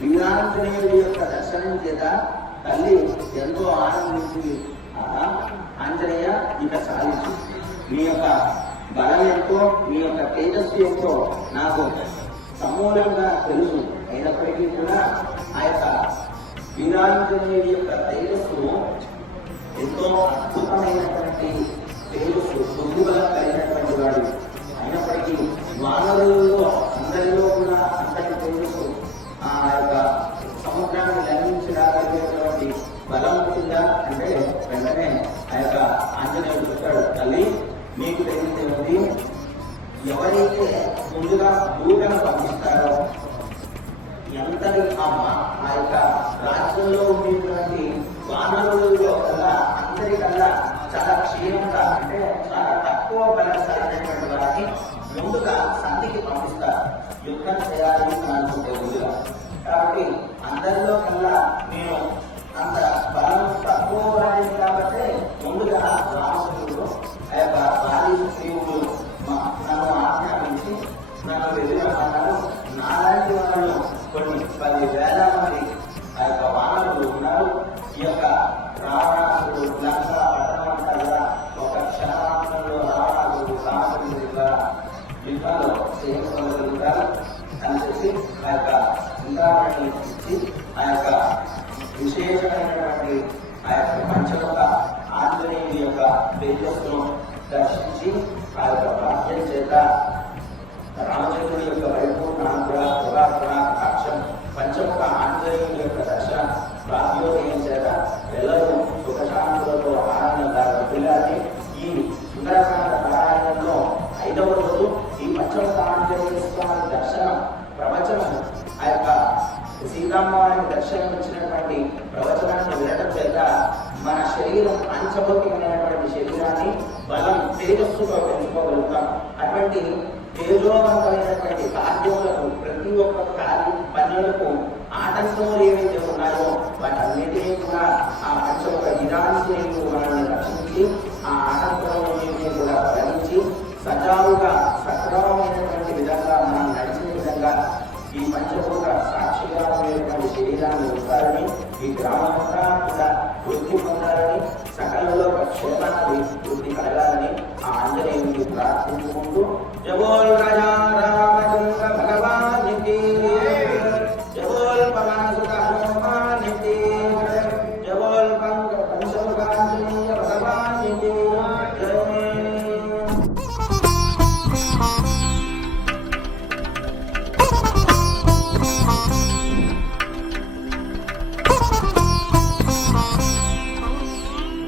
వీరాంజనేయుడి యొక్క దర్శనం చేత తల్లి ఎంతో ఆనందించి ఆంజనేయ ఇక సాధించు, మీ యొక్క బలం ఎంతో, మీ యొక్క తేజస్సు ఎంతో నాకు సమూలంగా తెలుసు. అయినప్పటికీ కూడా ఆ యొక్క వీరాంజనేయుడి యొక్క తేజస్సు ఎంతో అద్భుతమైనటువంటి తేజస్సు, బుద్ధిబలం కలిగినటువంటి వాడు. అయినప్పటికీ వానరులలో అందరిలో కూడా అంతటి తేజస్సు ఆ యొక్క సముద్రాన్ని లంఘించగలిగేటువంటి బలం ఉందా అంటే వెంటనే ఆ యొక్క ఆంజనేయుడు చెప్పాడు, తల్లి మీకు తెలియదే ఉంది, ఎవరైతే ముందుగా దూడను పంపిస్తారో ఎంతటి ఆ యొక్క రాజ్యంలో ఉండేటువంటి వానరులలో కల్లా అందరికల్లా చాలా క్షీణంగా అంటే చాలా తక్కువ బలం కలిగినటువంటి వారిని ముందుగా సంధికి పంపిస్తారు, యుద్ధం చేయాలని అనుకుంటే ముందుగా. కాబట్టి అందరిలో కల్లా నేను అంత బలం తక్కువ వాడింది కాబట్టి ముందుగా రామచంద్రుడు ఆ యొక్క భారీ శివుడు నన్ను ఆజ్ఞాపించి నన్ను వెళ్ళిన నాలాంటి వాళ్ళు కొన్ని 10,000 మంది ఆ యొక్క వానరులు ఉన్నారు. ఈ యొక్క రావణాసుడు లంక పట్టణం అంతా కూడా ఒక క్షణమాత్రంలో రావణాసుడు రామచంద్రుడి ద్వారా యుద్ధాలు చేయగలుగుతారు అని చెప్పి ఆ యొక్క ఇంద్రాన్ని ఇచ్చి ఆ యొక్క విశేషమైనటువంటి ఆ యొక్క పంచముఖ ఆంజనేయుడి యొక్క తేజస్సును దర్శించి ఆ యొక్క ప్రార్థన చేత రామచంద్రుడి యొక్క పరిపూర్ణ కటాక్షం పంచముఖ ఆంజనేయుడి యొక్క దర్శన ప్రాప్యోదయం చేత ಎಲ್ಲರೂ సుఖశాంతులతో ఆనందంగా పిల్లాలి. ఈ సుందరకాండ పారాయణంలో 5వ రోజు ఈ పంచముఖ ఆంజనేయ స్వామి దర్శనం ప్రవచనం ఆ యొక్క సీతమ్మవారికి దర్శనం ఇచ్చినటువంటి ప్రవచనాన్ని వినడం చేత మన శరీరం పంచభౌతికమైనటువంటి శరీరాన్ని బలం తేజస్సుతో పెంచుకోగలుగుతాం. అటువంటి తేజోవంతమైనటువంటి కార్యములకు ప్రతి ఒక్క పనులకు ఆటంకములు ఏవైతే ఉన్నాయో వాటన్నిటినీ కూడా ఆ పంచముఖ వీరాంజనేయుడు